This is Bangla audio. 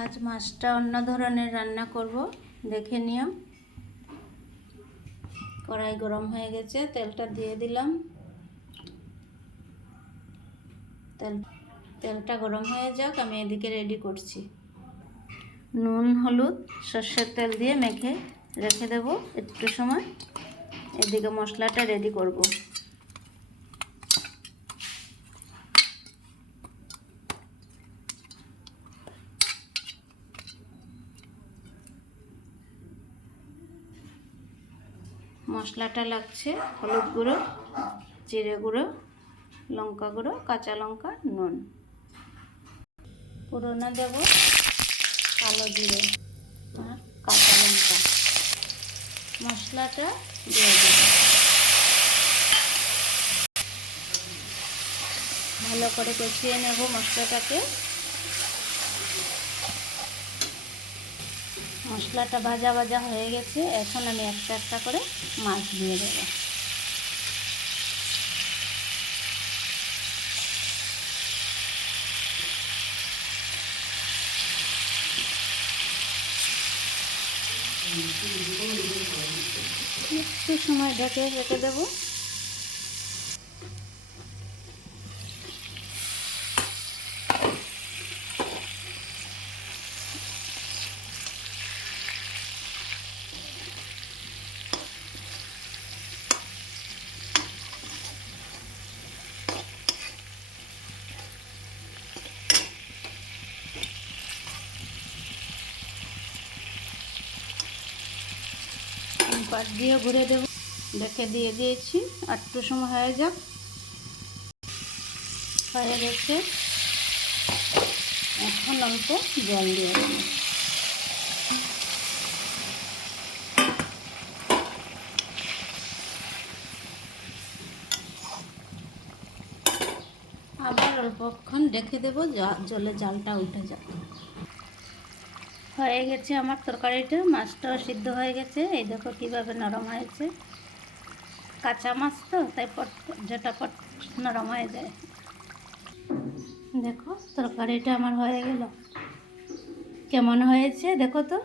আজ মাছটা অন্য ধরনের রান্না করব, দেখে নিও। কড়াই গরম হয়ে গেছে, তেলটা দিয়ে দিলাম। তেলটা গরম হয়ে যাক, আমি এদিকে রেডি করছি। নুন হলুদ সর্ষের তেল দিয়ে মেখে রেখে দেব একটু সময়। এদিকে মশলাটা রেডি করব। মশলাটা লাগছে হলুদ গুঁড়ো, জিরে গুঁড়ো, লঙ্কা গুঁড়ো, কাঁচা লঙ্কা, নুন। ফোড়নে দেব কালো জিরে আর কাঁচা লঙ্কা। মশলাটা দিয়ে দেব, ভালো করে কষিয়ে নেব মশলাটাকে। মশলাটা ভাজা ভাজা হয়ে গেছে, এখন আমি একটা একটা করে মাছ দিয়ে দেব। একটু সময় ঢেকে রেখে দেব। পাট দিয়ে ঘুরে দেব, ঢেকে দিয়ে দিয়েছি। একটু সময় হয়ে যাক। হয়ে গেছে, এখন অল্প জল দিয়ে দেব। আবার অল্পক্ষণ রেখে দেব, জলে জালটা উঠে যাবে। হয়ে গেছে আমার তরকারিটা, মাছটাও সিদ্ধ হয়ে গেছে। এই দেখো কিভাবে নরম হয়েছে। কাঁচা মাছ তো, তাই ঝটাপট নরম হয়ে যায়। দেখো তরকারিটা আমার হয়ে গেল। কেমন হয়েছে দেখো তো।